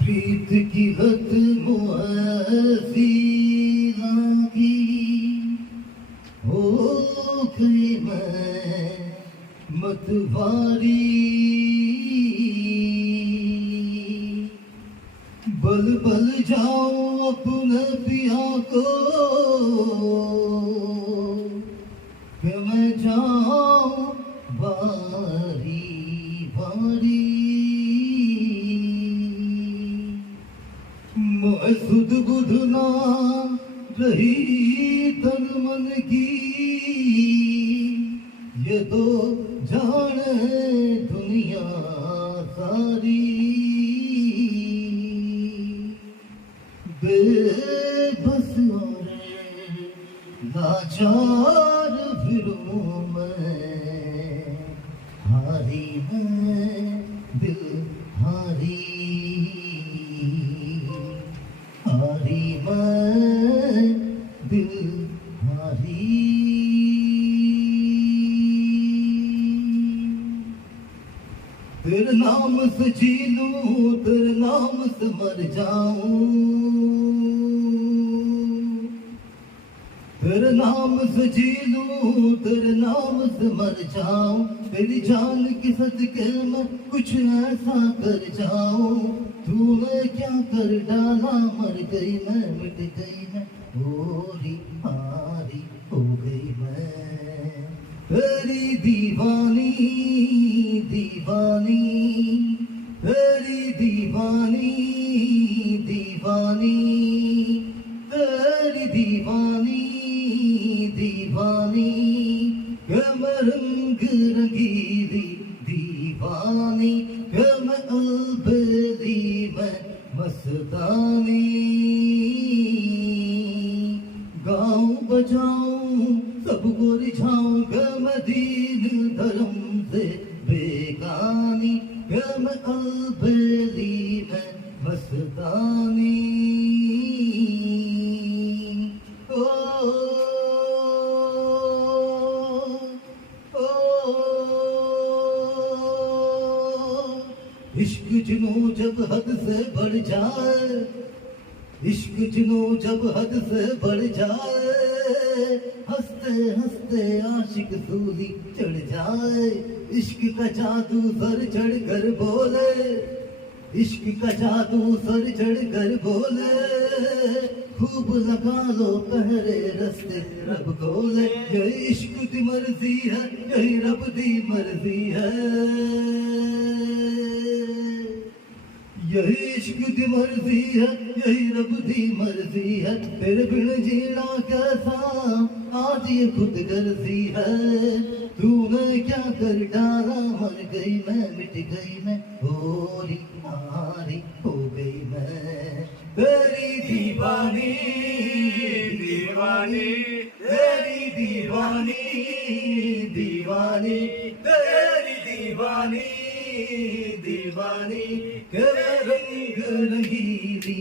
प्रीत की लत मुआसी लागी हो गई मैं मतवारी बल बल जाओ अपने पिया को कि मैं जाऊं बारी बारी मैं सुध बुध ना रही तन मन की ये तो जाने दुनिया सारी बेबस और लाचार फिरूं मैं हारी मैं दिल हारी हारी मैं दिल हारी तेरे नाम से जी लूं तेरे नाम से मर जाऊं तेरे नाम से जी लूं तेरे नाम से मर जाऊं तेरी जान की सदके में कुछ ऐसा कर जाऊं तूने क्या कर डाला मर गई मैं मिट गई मैं होरी हारी हो गई मैं तेरी दीवानी दीवानी तेरी दीवानी दीवानी तेरी दीवानी दीवानी मैं रंग रंगीली दीवानी मैं अलबेली मैं मस्तानी गाऊं बजाऊं सबको रिझाऊं मैं दीन धर्म से बेगानी मैं अलबेली मैं मस्तानी इश्क जुनूं जब हद से बढ़ जाए इश्क जुनूं जब हद से बढ़ जाए हंसते हंसते आशिक सूली चढ़ जाए इश्क का जादू सर चढ़ कर बोले इश्क का जादू सर चढ़ कर बोले खूब लगा लो पहरे रस्ते रब खोले यही इश्क दी मर्जी है यही रब दी मर्जी है यही इश्क दी मर्जी है यही रब दी मर्जी है तेरे बिन जीना कैसा आज ये खुद गर्जी है तूने क्या कर डाला मर गई मैं मिट गई मैं होरी हारी हो गई मैं तेरी दीवानी दीवानी तेरी दीवानी दीवानी तेरी दीवानी दीवानी के रंग रंगीली